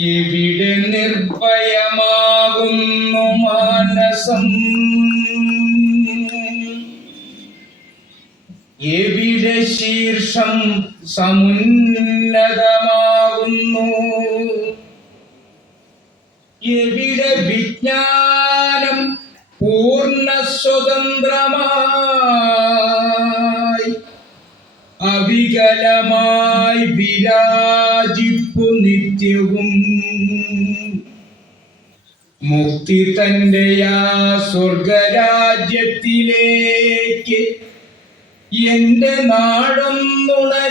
ഇവിടെ നിർഭയമാകുന്നു മാനസം. എവിടെ ശീർഷം സമുന്നതമാകുന്നു? എവിടെ വിജ്ഞാനം പൂർണ സ്വതന്ത്രമായി അവികലമായി വിരാജിപ്പു നിത്യവും. മുക്തി തന്റെ ആ സ്വർഗരാജ്യത്തിലേക്ക് എന്റെ നാടൊന്നുണരണേ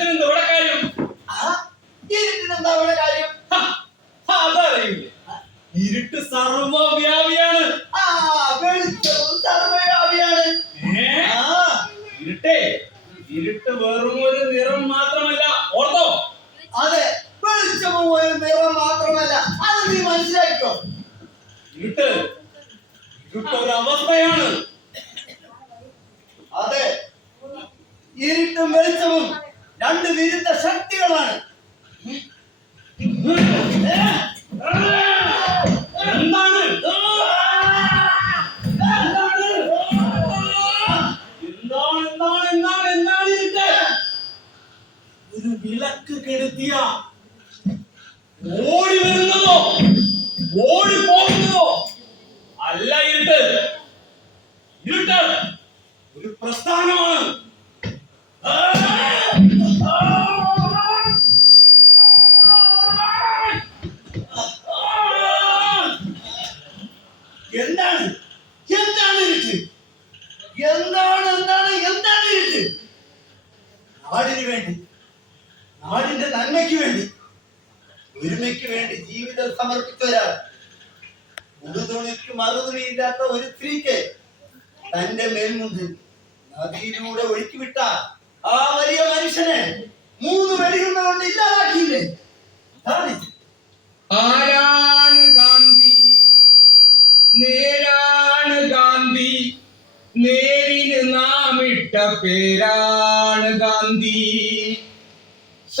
വെളിച്ചത്തിന് എന്താ ഇവിടെ കാര്യം? ഇരുട്ടിനെന്താ അവിടെ കാര്യം? ഹ, അതറിയില്ലേ. ഇരുട്ട് സർവവ്യാപിയാണ് ആ വെളിച്ചവും സർവവ്യാപിയാണ് ഏ? ആ ഇരുട്ടേ ഇരുട്ട് വെറും ഒരു നിറം മാത്രമല്ല ഓർത്തോ അതെ വെളിച്ചവും ഒരു നിറം മാത്രമല്ല അത് നീ മനസ്സിലാക്കിയോ ഇരുട്ട് ഇരുട്ട് ഒരു അവസ്ഥയാണ് അതെ ഇരുട്ടും വെളിച്ചവും രണ്ട് വിരുദ്ധ ശക്തികളാണ് എന്താണ് എന്താണ് എന്താണ് എന്താണ് എന്താണ് എന്താണ് ഇരുട്ട് ഒരു വിളക്ക് കെടുത്തിയ. ഓടി വരുന്നതോ? ഓടി പോകുന്നതോ? അല്ല ഇരുട്ട്. ഇരുട്ട് ഒരു പ്രസ്ഥാനമാണ്. എന്താണ്? എന്താണ് ഇരുട്ട്? എന്താണ് എന്താണ് എന്താണ് ഇരുട്ട്? നാടിന് വേണ്ടി. നാടിന്റെ നന്മയ്ക്ക് വേണ്ടി ഒരുമയ്ക്ക് വേണ്ടി ജീവിതം സമർപ്പിച്ച ഒരാൾ ഉടുതുണിക്ക് മറുതുണിയില്ലാത്ത ഒരു സ്ത്രീക്ക് തന്റെ മേൽമുണ്ട് നദിയിലൂടെ ഒഴുക്കിവിട്ട ആ വലിയ മനുഷ്യനെ മൂന്ന് വരികൊണ്ട് കൊണ്ട് ഇല്ലാതാക്കിയില്ലേ? ആരാണ് ഗാന്ധി? നേരാണ് ഗാന്ധി. നേരിന് നാം ഇട്ട പേരാണ് ഗാന്ധി.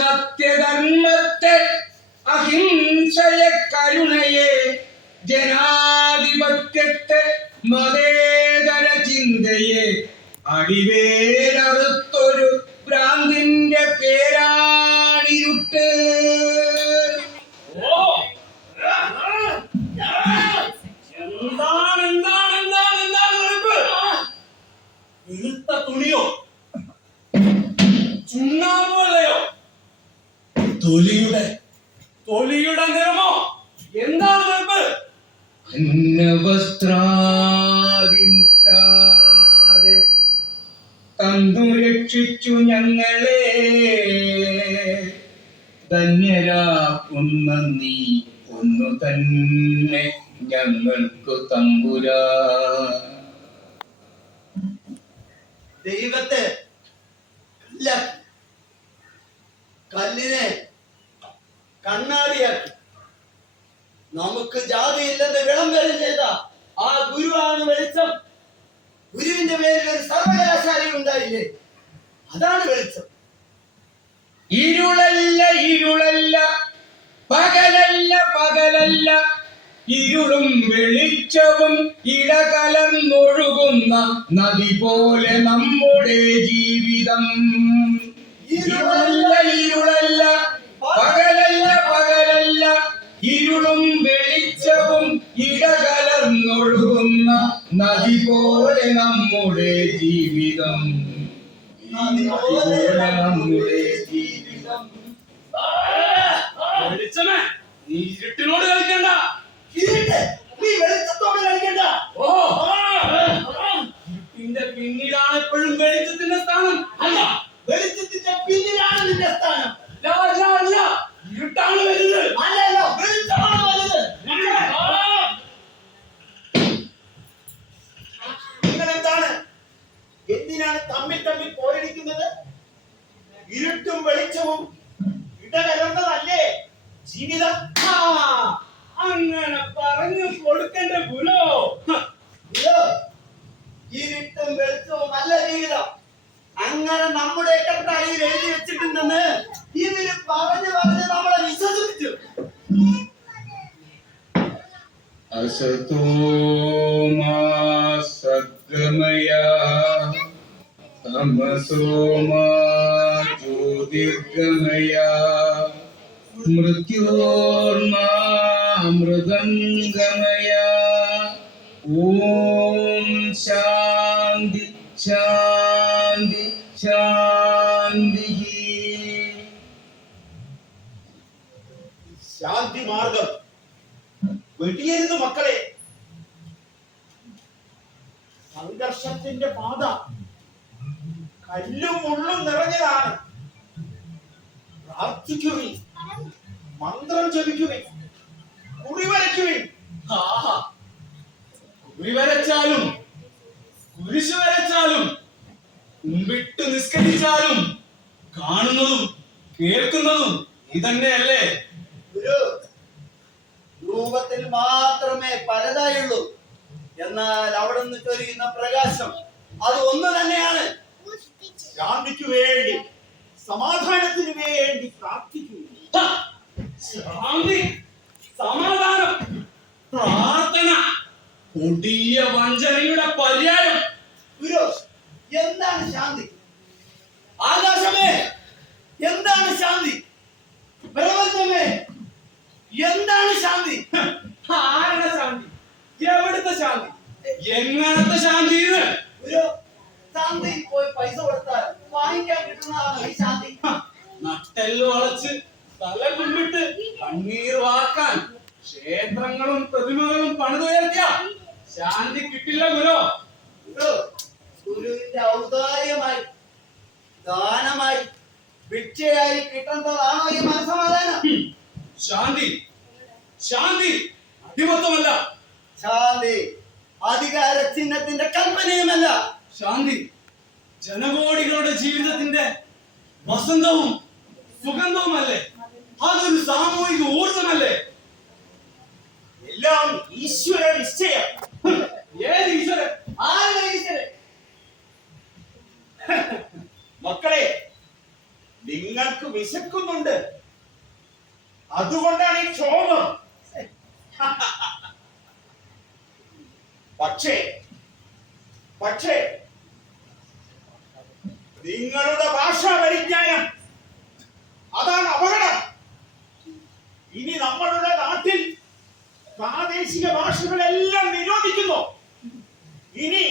സത്യധർമ്മത്തെ അഹിംസയെ കരുണയെ ജനാധിപത്യത്തെ മതേതര ചിന്തയെ അടിവേരറുത്തൊരു ഭ്രാന്തിന്റെ പേരാണിരുട്ട്. കല്ലാക്കി കല്ലിനെ കണ്ണാടിയാക്കി. നമുക്ക് ജാതിയില്ലെന്ന് വിളംബരം ചെയ്ത ആ ഗുരുവാണ് വെളിച്ചം. ഗുരുവിന്റെ പേരിൽ ഒരു സർവകലാശാല ഉണ്ടായില്ലേ? അതാണ് വെളിച്ചം. ഇരുളല്ല ഇരുളല്ല പകലല്ല പകലല്ല. ഇരുളും വെളിച്ചവും ഇടകലർന്നൊഴുകുന്ന നദി പോലെ നമ്മുടെ ജീവിതം. ഇരുളല്ല ഇരുളല്ല പകലല്ല പകലല്ല. ഇരുളും വെളിച്ചവും ഇടകലർന്നൊഴുകുന്ന നദി പോലെ നമ്മുടെ ജീവിതം. നദി പോലെ നമ്മുടെ ജീവിതം. വെളിച്ചമേ നീ ഇരുട്ടിനോട് കളിക്കണ്ട. നീ വെളിച്ചത്തോട് കളിക്കണ്ട. ഓ ഇരുട്ടിന്റെ പിന്നിലാണ് എപ്പോഴും വെളിച്ചത്തിന്റെ സ്ഥാനം. അല്ല വെളിച്ചത്തിന്റെ പിന്നിലാണ് നിന്റെ സ്ഥാനം. ഇരുട്ടാണ് വരുന്നത്. അല്ലല്ലോ വെളിച്ചമാണ് വരുന്നത്. നിങ്ങൾ എന്താണ് എന്തിനാണ് തമ്മിൽ തമ്മിൽ പോരടിക്കുന്നത്? ഇരുട്ടും വെളിച്ചവും ഇടകലർന്നതല്ലേ? ജീവിതം. അങ്ങനെ പറഞ്ഞു കൊടുക്കണ്ട ഗുലോ ഇരുട്ടും വെളിച്ചവും നല്ല ജീവിതം. അങ്ങനെ നമ്മുടെ തലയിൽ എഴുതി വെച്ചിട്ടുണ്ടെന്ന് ഇവര് പറഞ്ഞു പറഞ്ഞ് നമ്മളെ വിശ്വസിപ്പിച്ചു असतो मा सद्गमय तमसो मा ज्योतिर्गमय मृत्योर्मा मृदङ्गमय ശാന്തി മാർഗം വെടിയരുത് മക്കളെ സംഘർഷത്തിന്റെ പാത കല്ലും മുള്ളും നിറഞ്ഞതാണ്. പ്രാർത്ഥിക്കുവിൻ മന്ത്രം ജപിക്കുവിൻ കുറിവരയ്ക്കുവിൻ കുറിവരച്ചാലും കുരിശു വരച്ചാലും ഉമ്പിട്ട് നിസ്കരിച്ചാലും കാണുന്നതും കേൾക്കുന്നതും ഇതന്നെയല്ലേ? ഗുരു രൂപത്തിൽ മാത്രമേ പലതായുള്ളൂ. എന്നാൽ അവിടെ നിന്ന് ചൊരിയുന്ന പ്രകാശം അത് ഒന്ന് തന്നെയാണ്. ശാന്തിക്ക് വേണ്ടി സമാധാനത്തിന് വേണ്ടി പ്രാർത്ഥിക്കുന്നു! ശാന്തി സമാധാനം പ്രാർത്ഥന കൊടിയ വഞ്ചനയുടെ പര്യായം. എന്താണ് ശാന്തി? ആകാശമേ എന്താണ് ശാന്തി? പ്രപഞ്ചമേ എന്താണ് ശാന്തി? ആരുടെ ശാന്തി? എവിടുത്തെ ശാന്തി? എങ്ങനത്തെ ശാന്തി ഇത്? ഒരു ശാന്തി പോയി പൈസ കൊടുത്താൽ വാങ്ങിക്കാൻ കിട്ടുന്നതാണ് ഈ ശാന്തി. നട്ടെല്ല് വളച്ച് തല കുമ്പിട്ട് കണ്ണീർ വാക്കാൻ ക്ഷേത്രങ്ങളും പ്രതിമകളും പണിതുയർത്തിയ. ശാന്തി കിട്ടില്ല ഗുരു. ഗുരു ഗുരുവിന്റെ ഔദാര്യമായി ദാനമായി ഭിക്ഷയായി കിട്ടുന്നതാണോ ഈ മനസമാധാനം ശാന്തി. ശാന്തി. അടിമത്തമല്ല ശാന്തി. അധികാര ചിഹ്നത്തിന്റെ കൽപ്പനയുമല്ല. ശാന്തി ജനകോടികളുടെ ജീവിതത്തിന്റെ വസന്തവും സുഗന്ധവുമല്ലേ? അതൊരു സാമൂഹിക ഊർജമല്ലേ എല്ലാം ഈശ്വര നിശ്ചയം. ഏത് ഈശ്വരൻ? ആരുടെ ഈശ്വരൻ? മക്കളെ നിങ്ങൾക്ക് വിശക്കുന്നുണ്ട്. അതുകൊണ്ടാണ് ഈ ക്ഷോഭം പക്ഷേ പക്ഷേ നിങ്ങളുടെ ഭാഷാ പരിജ്ഞാനം അതാണ് അപകടം. ഇനി നമ്മളുടെ നാട്ടിൽ പ്രാദേശിക ഭാഷകളെല്ലാം നിരോധിക്കുന്നു. ഇനി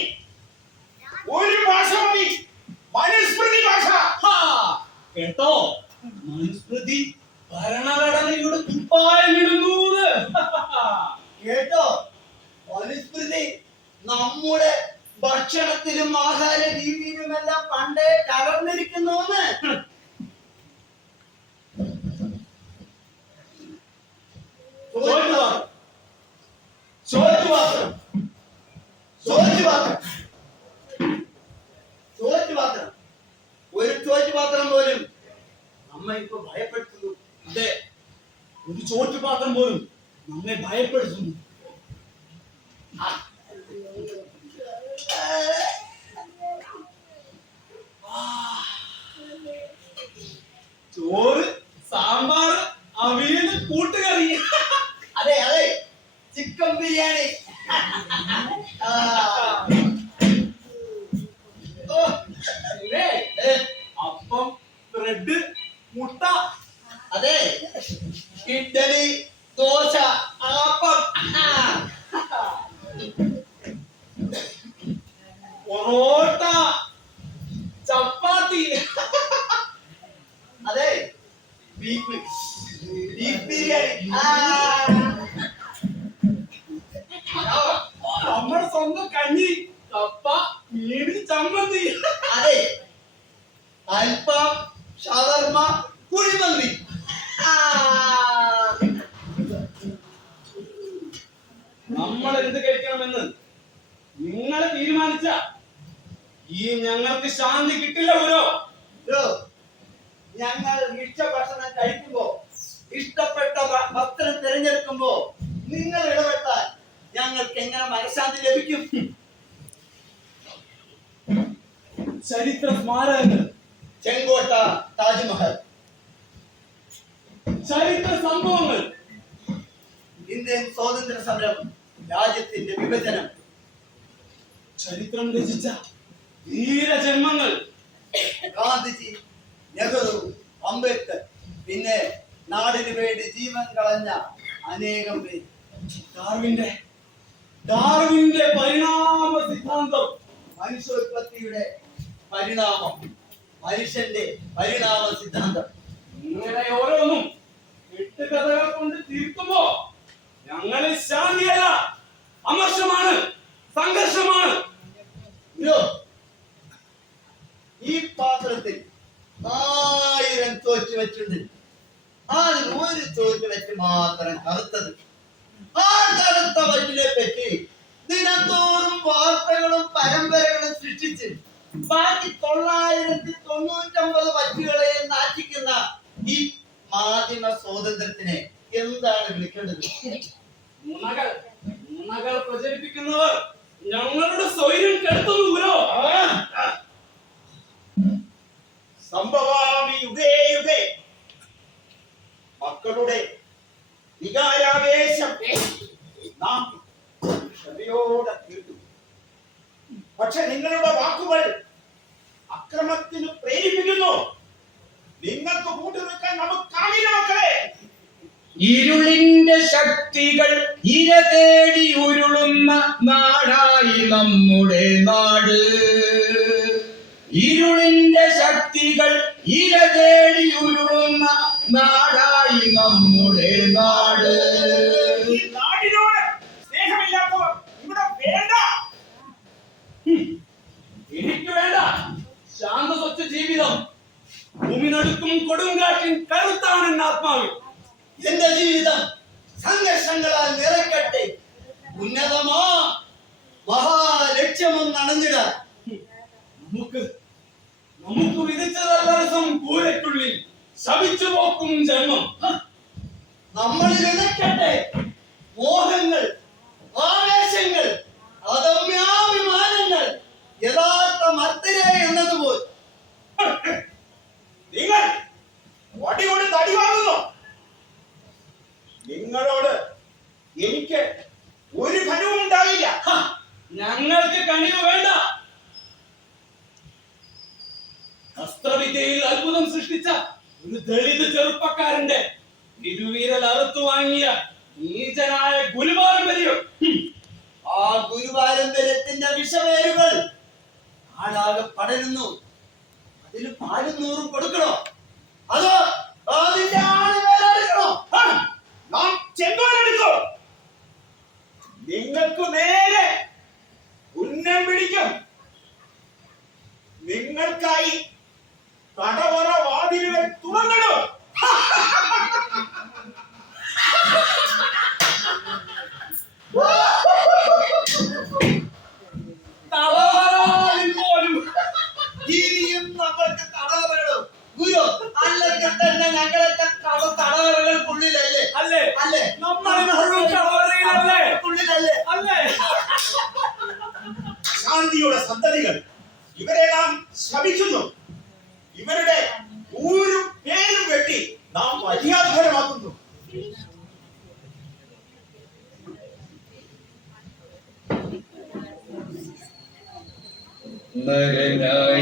ഒരു ഭാഷ മതി. മനുസ്മൃതി ഭാഷ! കേട്ടോ? മനുസ്മൃതി ഭരണഘടനയുടെ കുപ്പായമിടുന്നു കേട്ടോ? മനുസ്മൃതി നമ്മുടെ ഭക്ഷണത്തിലും ആഹാര രീതിയിലുമെല്ലാം പണ്ടേ കലർന്നിരിക്കുന്നുവെന്ന് അതെ. നമ്മൾ എന്ത് കഴിക്കണമെന്ന് നിങ്ങൾ തീരുമാനിച്ച ഈ ഞങ്ങൾക്ക് ശാന്തി കിട്ടില്ല ഗുരു. ഞങ്ങൾ മിച്ച ഇഷ്ടഭക്ഷണം കഴിക്കുമ്പോ ഇഷ്ടപ്പെട്ട ഭക്തരെ വസ്ത്രം തിരഞ്ഞെടുക്കുമ്പോ നിങ്ങൾ ഇടപെട്ടാൽ ഞങ്ങൾക്ക് എങ്ങനെ മനഃശാന്തി ലഭിക്കും? ചരിത്ര സ്മാരകങ്ങൾ ചെങ്കോട്ട താജ്മഹൽ. ചരിത്ര സംഭവങ്ങൾ. ഇന്ത്യൻ സ്വാതന്ത്ര്യ സമരം രാജ്യത്തിന്റെ വിഭജനം. ചരിത്രം രചിച്ച ധീരജന്മങ്ങൾ ഗാന്ധിജി നെഹ്റു അംബേദ്കർ പിന്നെ നാടിന് വേണ്ടി ജീവൻ കളഞ്ഞ അനേകം പേര്. ഡാർവിന്റെ ഡാർവിന്റെ പരിണാമ സിദ്ധാന്തം. മനുഷ്യോത്പത്തിയുടെ പരിണാമം. മനുഷ്യന്റെ പരിണാമ സിദ്ധാന്തം. ഇങ്ങനെ ഓരോന്നും എട്ട് കഥകൾ കൊണ്ട് തീർക്കുമ്പോ ഞങ്ങളിൽ ശാന്തിയല്ല. അമർഷമാണ് സംഘർഷമാണ്. ഈ പാത്രത്തിൽ ആയിരം തോറ്റ് വെച്ചുണ്ട് അതിൽ ഒരു തോറ്റ് വെച്ച് മാത്രം കറുത്തത്. ആ കറുത്ത വറ്റിനെ പറ്റി ദിനത്തോറും വാർത്തകളും പരമ്പരകളും സൃഷ്ടിച്ച് ബാക്കി തൊള്ളായിരത്തി തൊണ്ണൂറ്റമ്പത് വറ്റുകളെ നാറ്റിക്കുന്ന ഈ മാധ്യമ സ്വാതന്ത്ര്യത്തിനെ എന്താണ് വിളിക്കേണ്ടത്? നുണകൾ പ്രചരിപ്പിക്കുന്നവർ ഞങ്ങളുടെ സ്വൈര്യം കെടുത്തുന്നു ഗുരു. സംഭവാമി യുഗേ യുഗേ. മക്കളുടെ വികാരാവേശം നാം ക്ഷമയോടെ കേട്ടു. പക്ഷെ നിങ്ങളുടെ വാക്കുകൾ അക്രമത്തിന് പ്രേരിപ്പിക്കുന്നു. നിങ്ങൾക്ക് കൂട്ടുനിൽക്കാൻ നമുക്കാണില്ല മക്കളെ. ഇരുളിന്റെ ശക്തികൾ ഇര തേടി ഉരുളുന്ന നാടായി നമ്മുടെ നാട്. ഇരുളിന്റെ ശക്തികൾ ഇര തേടി ഉരുളുന്ന നാടായി നമ്മുടെ നാട്. നാടിനോട് സ്നേഹമില്ലാത്തവർ ഇവിടെ വേണ്ട. എനിക്ക് വേണ്ട. ശാന്ത സ്വച്ഛ ജീവിതം. ഭൂമിനടുക്കും കൊടുങ്കാറ്റിൻ കരുത്താണ് എന്റെ ആത്മാവിൽ എന്റെ ജീവിതം സംഘർഷങ്ങളാൽ നിറക്കട്ടെ. ഉന്നതമാ? മഹാലക്ഷ്യമം നടന്നിടാൻ നമുക്ക് നമുക്ക് വിധിച്ചതല്ലാസം കൂരയ്ക്കുള്ളിൽ ശവിച്ചു പോക്കും ജന്മം. നമ്മൾ നമ്മളിൽ നാം ശപിക്കുന്നു ഇവരുടെ ഊരും പേരും വെട്ടി നാം മര്യാദകരമാക്കുന്നു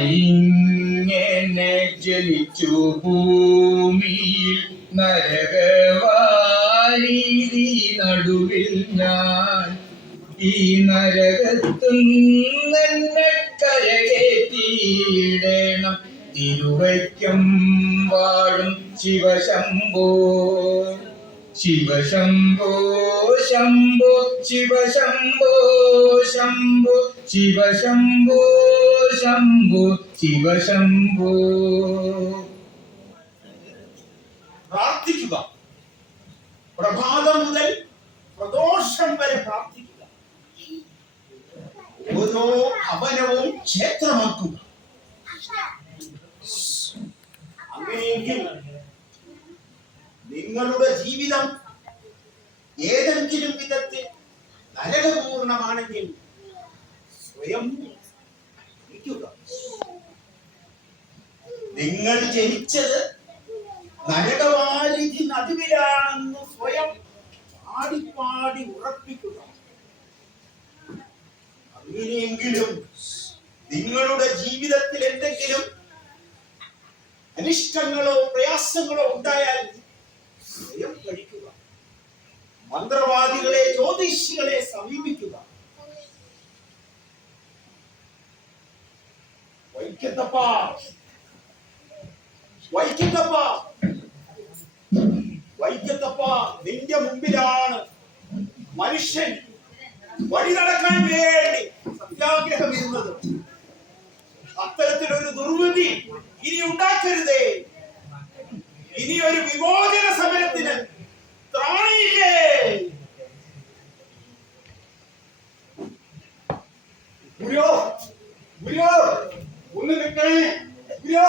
നരനായിങ്ങനെ ജനിച്ചു ഭൂമിയിൽ നരകവാരീതി നടുവിൽ ഞാൻ ഈ നരകത്തും തന്നെ കരകേറ്റിയിടണം തിരുവൈക്കം വാഴും ശിവശംഭോ. ശിവശംഭോ ശംഭോ ശിവശംഭോ ശംഭോ ശിവശംഭോ ശംഭോ ശിവശംഭോ. പ്രാർത്ഥിക്കുക. പ്രഭാതം മുതൽ പ്രദോഷം വരെ പ്രാർത്ഥിക്കുക. ഓരോ അവനവും ക്ഷേത്രമാക്കും അങ്ങനെ അങ്ങനെയെങ്കിൽ നിങ്ങളുടെ ജീവിതം ഏതെങ്കിലും വിധത്തിൽ നരകപൂർണമാണെങ്കിൽ സ്വയം. നിങ്ങൾ ജനിച്ചത് നരകവാരിധി നടുവിലാണെന്ന് സ്വയം പാടി പാടി ഉറപ്പിക്കുക അങ്ങനെയെങ്കിലും നിങ്ങളുടെ ജീവിതത്തിൽ എന്തെങ്കിലും അനിഷ്ടങ്ങളോ പ്രയാസങ്ങളോ ഉണ്ടായാൽ സ്വയം കഴിക്കുക. മന്ത്രവാദികളെ ജ്യോതിഷികളെ സമീപിക്കുക. വൈക്കത്തപ്പ നിന്റെ മുമ്പിലാണ് മനുഷ്യൻ വഴി നടക്കാൻ വേണ്ടി സത്യാഗ്രഹം ഇരുന്നത് അത്തരത്തിലൊരു ദുർവിധി ഇനി ഉണ്ടാക്കരുതേ. ഇനി ഒരു വിമോചന സമരത്തിന് ത്രാണിയില്ലേ ഗുരുയോ ഗുരുയോ ഒന്ന് നിൽക്കണേ ഗുരുയോ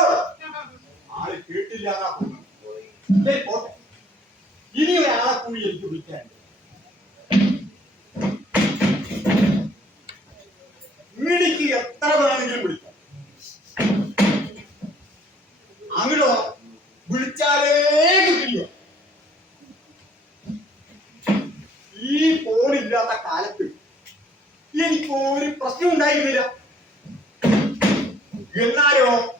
ആൾ കേട്ടില്ലാതാ പോകുന്നത് പോട്ടെ ഇനി ഒരാളെ കൂടി എനിക്ക് വിളിക്കാൻ വീടിക്ക് എത്ര വേണമെങ്കിലും വിളിക്കാം അങ്ങടോ വിളിച്ചാലേ കിട്ടില്ല ഈ ഫോണില്ലാത്ത കാലത്ത് എനിക്ക് ഒരു പ്രശ്നം ഉണ്ടായിരുന്നില്ല എന്നാലോ?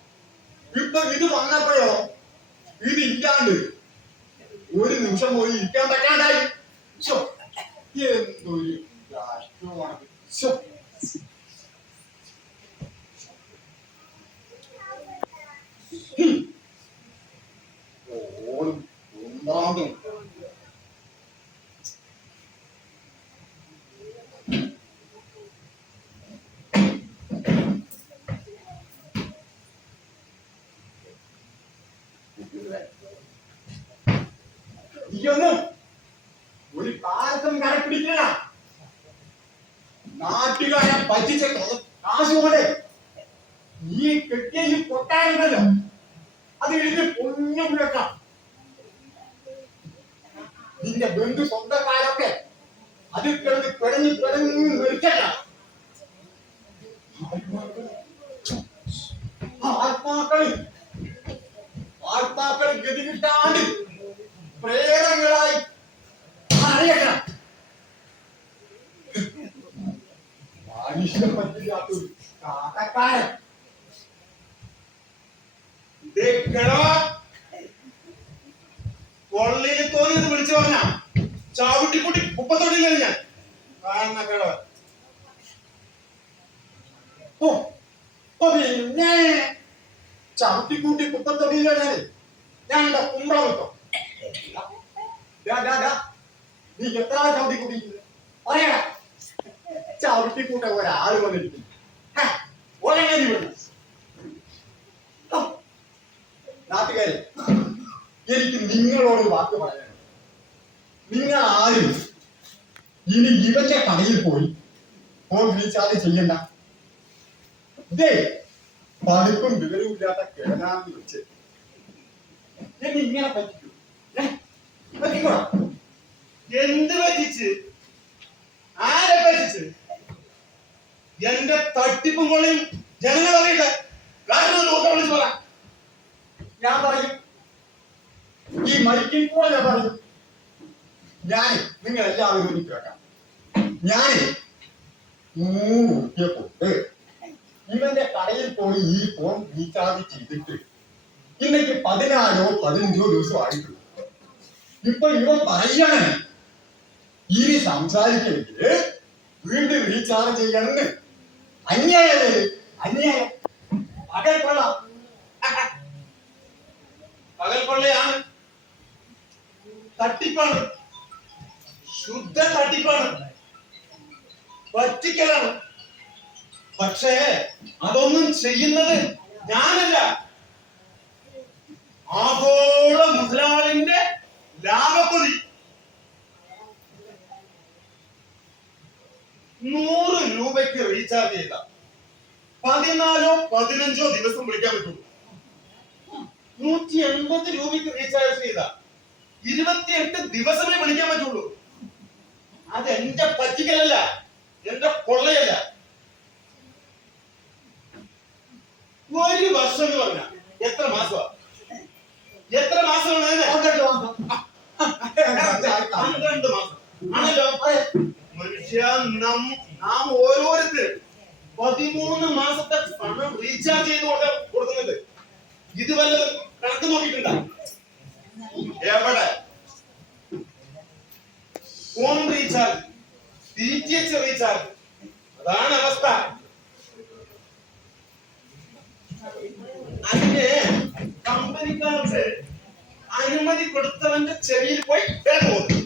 ഇപ്പൊ ഇത് വന്നപ്പോഴോ? ഇത് ഇല്ലാണ്ട് ഒരു നിമിഷം പോയി ഇരിക്കാൻ പറ്റാണ്ടായി. എന്തൊരു. ഹും. ഓളും ഒന്നാമതും നീയൊന്നും ഒരു കാലത്തും കരപ്പിടിക്കില്ല. നാട്ടുകാരെ പറ്റിച്ച കാശ് കൊണ്ട് നീ കെട്ടിയ ഈ കൊട്ടാരുണ്ടല്ലോ അത് എഴുതി പൊന്നും വെക്കാം നിന്റെ ബന്ധു സ്വന്തക്കാരൊക്കെ അതിൽ കിടന്ന് പിടഞ്ഞ് പിടഞ്ഞ് മരിക്കല്ല ആത്മാക്കൾ. ആത്മാക്കൾ ഗതി കിട്ടാണ്ട് പ്രേതങ്ങളായി അറിയണം തോന്നിയത് വിളിച്ചു പറഞ്ഞ. ചാവിട്ടിക്കുട്ടി കുപ്പത്തൊടിയില്ല ഞാൻ. കാണുന്ന ഓ പിന്നെ. ചവിട്ടിക്കൂട്ടി കുപ്പത്തൊടിയിലാണ് ഞാൻ എന്താ കുമ്പളം കിട്ടോ. നീ എത്ര എനിക്ക് നിങ്ങളോട് വാക്ക് പറയാനുണ്ട്. നിങ്ങൾ ആരും ഇനി ഇവന്റെ കടയിൽ പോയി ഫോൺ റീചാർജ് ചെയ്യണ്ട. പഠിപ്പും വിവരവും ഇല്ലാത്ത കിഴങ്ങാന്ന് വെച്ച്. എന്നെ ഇങ്ങനെ പറ്റിക്കൂ? എന്ത് പറ്റിച്ച്? ആരെ പറ്റിച്ച്? എന്റെ തട്ടിപ്പും കൊള്ളിയും ജനങ്ങൾ അറിയട്ടെ. കാരണം നോക്കാൻ വിളിച്ചു ഞാൻ പറയും. ഈ മൈക്കിൽ ഞാൻ പറയും. ഞാൻ നിങ്ങൾ എല്ലാവരും എനിക്ക് കേൾക്കാം ഞാൻ കൊണ്ട് ഇവന്റെ കടയിൽ പോയി ഈ ഫോൺ റീചാർജ് ചെയ്തിട്ട് ഇന്നേക്ക് പതിനാലോ പതിനഞ്ചോ ദിവസം ആയിട്ടുള്ളൂ. ഇപ്പൊ ഇവൻ പറയാണ്. ഇനി സംസാരിക്കണമെങ്കിൽ വീണ്ടും റീചാർജ് ചെയ്യണമെന്ന് അത് എന്റെ പറ്റിക്കലല്ല എന്റെ കൊള്ളയല്ല. ഒരു വർഷം എന്ന് പറഞ്ഞ എത്ര മാസമാ? എത്ര മാസമാണ്? പന്ത്രണ്ട് മാസം. പന്ത്രണ്ട് മാസം. ആണല്ലോ? മനുഷ്യ നം നാം ഓരോരുത്തരും പതിമൂന്ന് മാസത്തെ പണം റീചാർജ് ചെയ്ത് കൊടുക്കുന്നുണ്ട്. ഇത് വല്ലതും കണക്ക് നോക്കിയിട്ടുണ്ടോ? എവിടെ? Phone recharge D T H recharge അതാണ് അവസ്ഥ. അതിന് കമ്പനിക്കാർക്ക് അനുമതി കൊടുത്തവന്റെ ചെവിയിൽ പോയി പോകും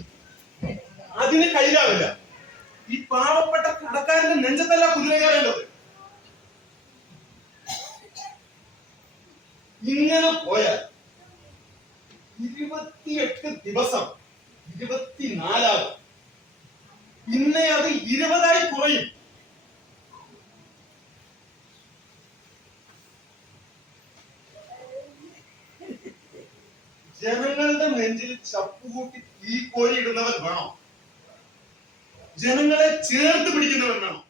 അതിന് കയ്യിലാവില്ല ഈ പാവപ്പെട്ട കടക്കാരന്റെ നെഞ്ചത്തല്ല കുതിരയാറുള്ളത് ഇങ്ങനെ പോയാൽ ഇരുപത്തിയെട്ട് ദിവസം ഇരുപത്തിനാലാകും. പിന്നെ അത് ഇരുപതായി കുറയും. ജനങ്ങളുടെ നെഞ്ചിൽ ചപ്പുകൂട്ടി തീ കോരി ഇടുന്നവൻ വേണം. ജനങ്ങളെ ചേർത്ത് പിടിക്കുന്നവൻ വേണം.